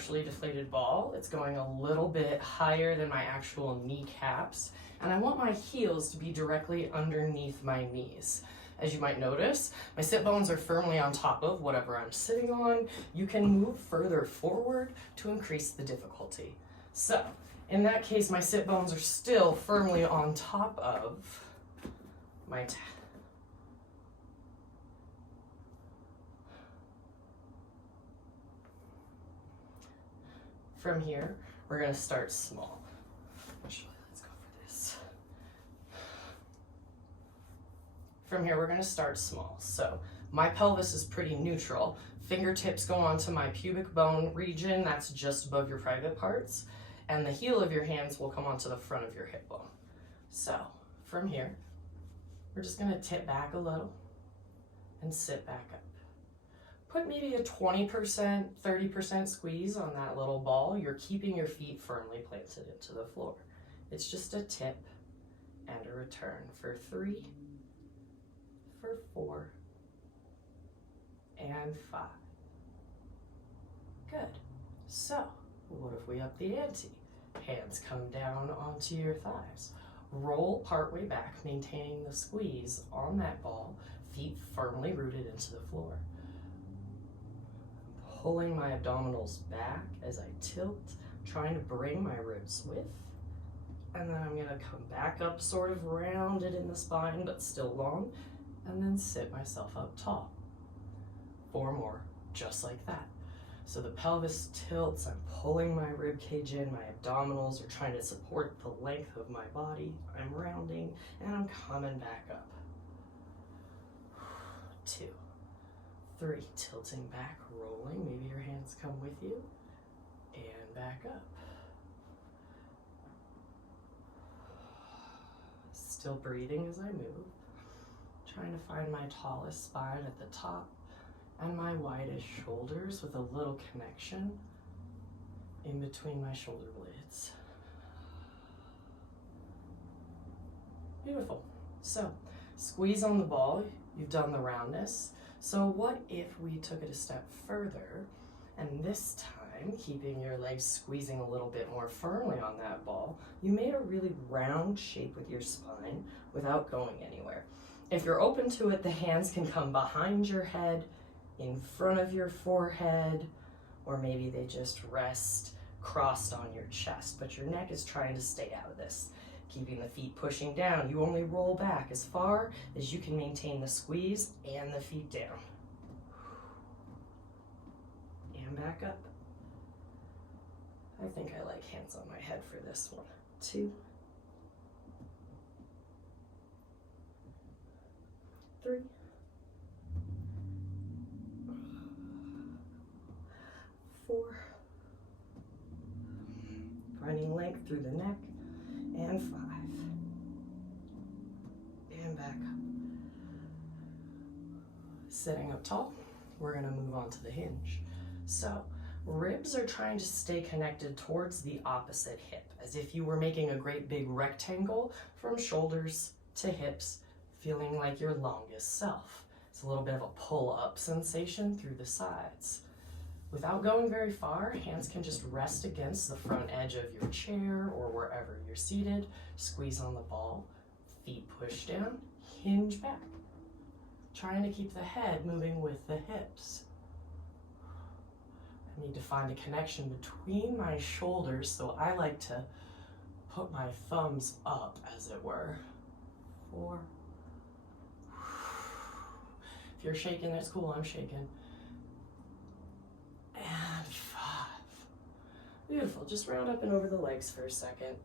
partially deflated ball. It's going a little bit higher than my actual kneecaps, and I want my heels to be directly underneath my knees. As you might notice, my sit bones are firmly on top of whatever I'm sitting on. You can move further forward to increase the difficulty. So, in that case, my sit bones are still firmly on top of my From here, we're going to start small. Actually, let's go for this. From here, we're going to start small. So my pelvis is pretty neutral. Fingertips go onto my pubic bone region. That's just above your private parts. And the heel of your hands will come onto the front of your hip bone. So from here, we're just going to tip back a little and sit back up. Put maybe a 20%, 30% squeeze on that little ball. You're keeping your feet firmly planted into the floor. It's just a tip and a return for 3, for 4, and 5. Good. So, what if we up the ante? Hands come down onto your thighs. Roll partway back, maintaining the squeeze on that ball, feet firmly rooted into the floor. Pulling my abdominals back as I tilt, trying to bring my ribs with. And then I'm gonna come back up, sort of rounded in the spine, but still long, and then sit myself up tall. 4 more, just like that. So the pelvis tilts, I'm pulling my rib cage in, my abdominals are trying to support the length of my body. I'm rounding, and I'm coming back up. 2, 3, tilting back, rolling, maybe your hands come with you, and back up. Still breathing as I move, trying to find my tallest spine at the top and my widest shoulders with a little connection in between my shoulder blades. Beautiful. So, squeeze on the ball, you've done the roundness. So what if we took it a step further, and this time, keeping your legs squeezing a little bit more firmly on that ball, you made a really round shape with your spine without going anywhere. If you're open to it, the hands can come behind your head, in front of your forehead, or maybe they just rest crossed on your chest, but your neck is trying to stay out of this. Keeping the feet pushing down, you only roll back as far as you can maintain the squeeze and the feet down. And back up. I think I like hands on my head for this one. 2, 3, 4, finding length through the neck, and 5, and back up. Sitting up tall, we're gonna move on to the hinge. So, ribs are trying to stay connected towards the opposite hip, as if you were making a great big rectangle from shoulders to hips, feeling like your longest self. It's a little bit of a pull-up sensation through the sides. Without going very far, hands can just rest against the front edge of your chair or wherever you're seated. Squeeze on the ball, feet push down, hinge back. Trying to keep the head moving with the hips. I need to find a connection between my shoulders, so I like to put my thumbs up, as it were. 4. If you're shaking, that's cool, I'm shaking. And 5. Beautiful, just round up and over the legs for a second.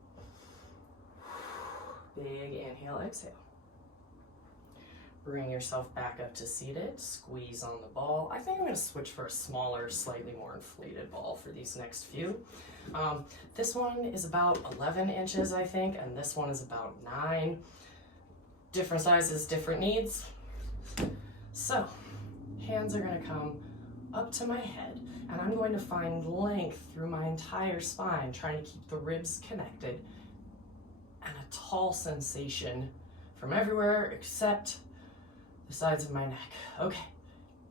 Big inhale, exhale. Bring yourself back up to seated, squeeze on the ball. I think I'm gonna switch for a smaller, slightly more inflated ball for these next few. This one is about 11 inches, I think, and this one is about 9. Different sizes, different needs. So, hands are gonna come up to my head, and I'm going to find length through my entire spine, trying to keep the ribs connected, and a tall sensation from everywhere except the sides of my neck. Okay,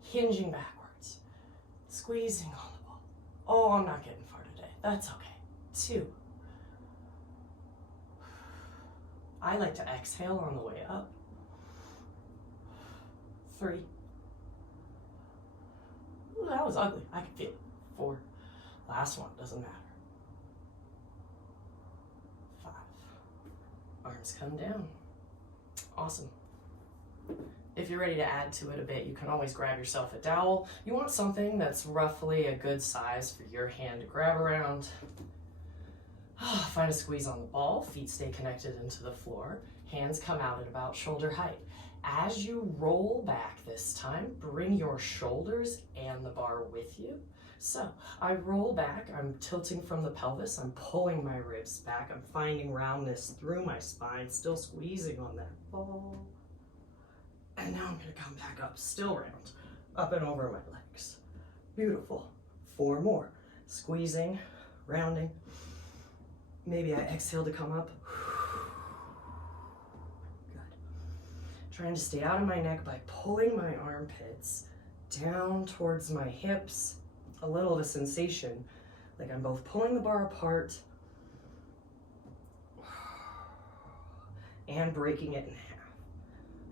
hinging backwards, squeezing on the ball, Oh, I'm not getting far today. That's okay. 2. I like to exhale on the way up. 3. Ooh, that was ugly. I can feel it. 4. Last one, doesn't matter. 5. Arms come down. Awesome. If you're ready to add to it a bit, you can always grab yourself a dowel. You want something that's roughly a good size for your hand to grab around. Find a squeeze on the ball, feet stay connected into the floor, hands come out at about shoulder height. As you roll back this time, bring your shoulders and the bar with you. So I roll back, I'm tilting from the pelvis, I'm pulling my ribs back, I'm finding roundness through my spine, still squeezing on that ball. And now I'm gonna come back up, still round, up and over my legs. Beautiful. 4 more. Squeezing, rounding. Maybe I exhale to come up. Good. Trying to stay out of my neck by pulling my armpits down towards my hips. A little of a sensation, like I'm both pulling the bar apart and breaking it in half.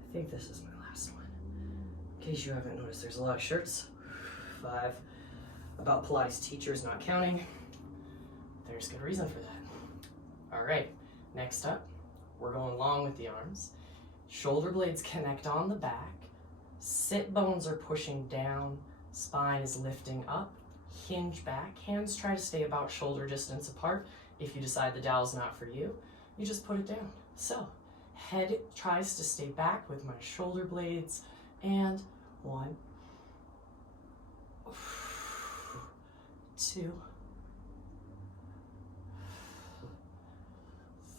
I think this is my last one. In case you haven't noticed, there's a lot of shirts. 5. About Pilates teachers not counting. There's good reason for that. All right, next up, we're going long with the arms. Shoulder blades connect on the back. Sit bones are pushing down. Spine is lifting up. Hinge back. Hands try to stay about shoulder distance apart. If you decide the dowel's not for you, you just put it down. So, head tries to stay back with my shoulder blades. And 1, 2,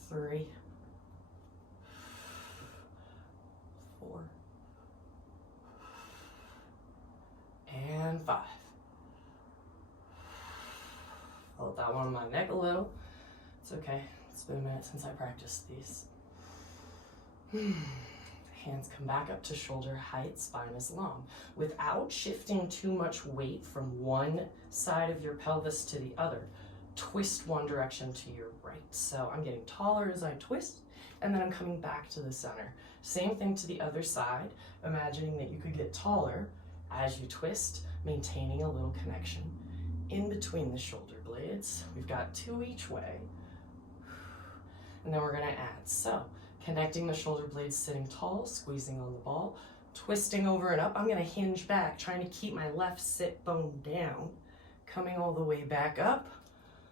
3, 4, and 5. Felt that one on my neck a little. It's okay. It's been a minute since I practiced these. Hands come back up to shoulder height, spine is long. Without shifting too much weight from one side of your pelvis to the other, twist one direction to your right. So I'm getting taller as I twist, and then I'm coming back to the center. Same thing to the other side, imagining that you could get taller as you twist, maintaining a little connection in between the shoulder blades. We've got 2 each way, and then we're gonna add. So connecting the shoulder blades, sitting tall, squeezing on the ball, twisting over and up. I'm gonna hinge back, trying to keep my left sit bone down, coming all the way back up,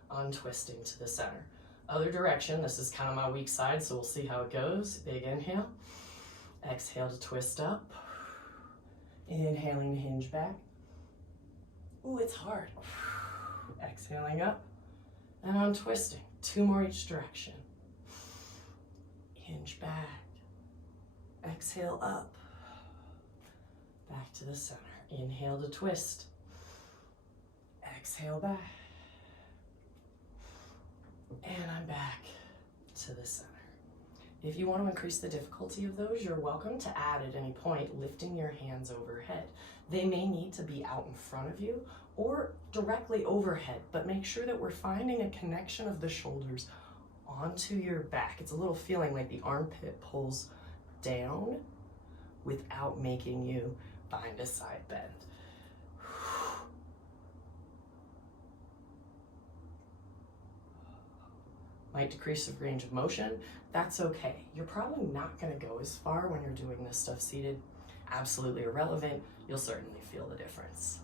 untwisting to the center. Other direction, this is kind of my weak side, so we'll see how it goes. Big inhale, exhale to twist up, inhaling to hinge back. Ooh, it's hard. Exhaling up and untwisting. 2 more each direction. Hinge back, exhale up, back to the center. Inhale to twist, exhale back, and I'm back to the center. If you want to increase the difficulty of those, you're welcome to add at any point, lifting your hands overhead. They may need to be out in front of you or directly overhead, but make sure that we're finding a connection of the shoulders onto your back. It's a little feeling like the armpit pulls down without making you find a side bend. Might decrease the range of motion. That's okay. You're probably not going to go as far when you're doing this stuff seated. Absolutely irrelevant. You'll certainly feel the difference.